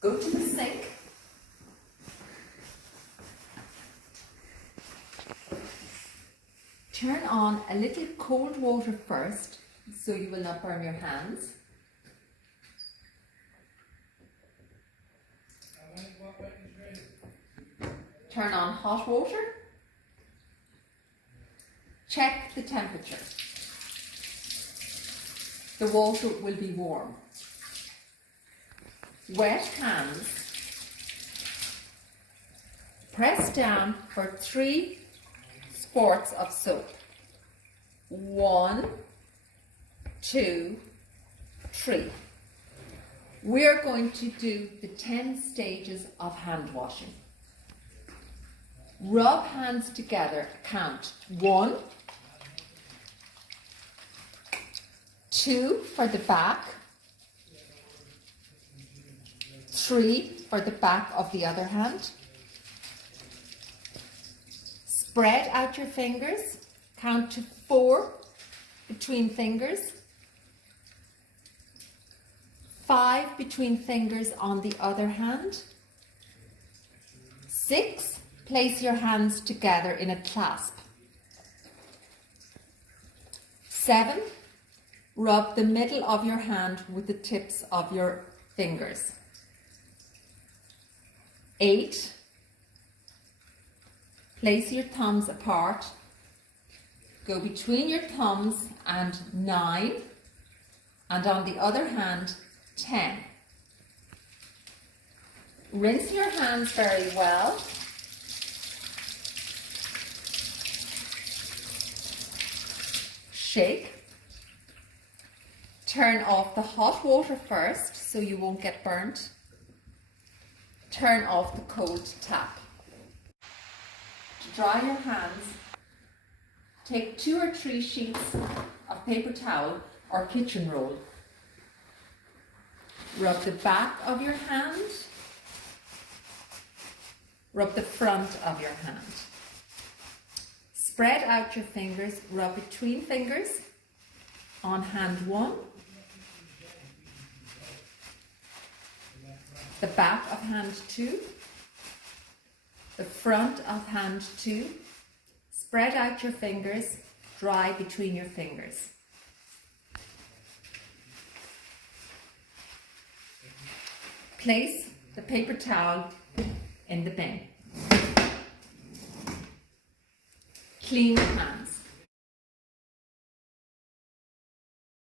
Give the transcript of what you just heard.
Go to the sink. Turn on a little cold water first, so you will not burn your hands. Turn on hot water. Check the temperature. The water will be warm. Wet hands. Press down for 3 squirts of soap. 1, 2, 3. We're going to do the 10 stages of hand washing. Rub hands together, count 1, 2 for the back, 3 for the back of the other hand. Spread out your fingers, count to 4 between fingers, 5 between fingers on the other hand, 6, place your hands together in a clasp, 7, rub the middle of your hand with the tips of your fingers, 8, place your thumbs apart, go between your thumbs and 9, and on the other hand 10. Rinse your hands very well. Shake. Turn off the hot water first so you won't get burnt. Turn off the cold tap. To dry your hands, take 2 or 3 sheets of paper towel or kitchen roll. Rub the back of your hand. Rub the front of your hand. Spread out your fingers, rub between fingers on hand 1, the back of hand 2, the front of hand 2. Spread out your fingers, dry between your fingers. Place the paper towel in the bin. Clean your hands.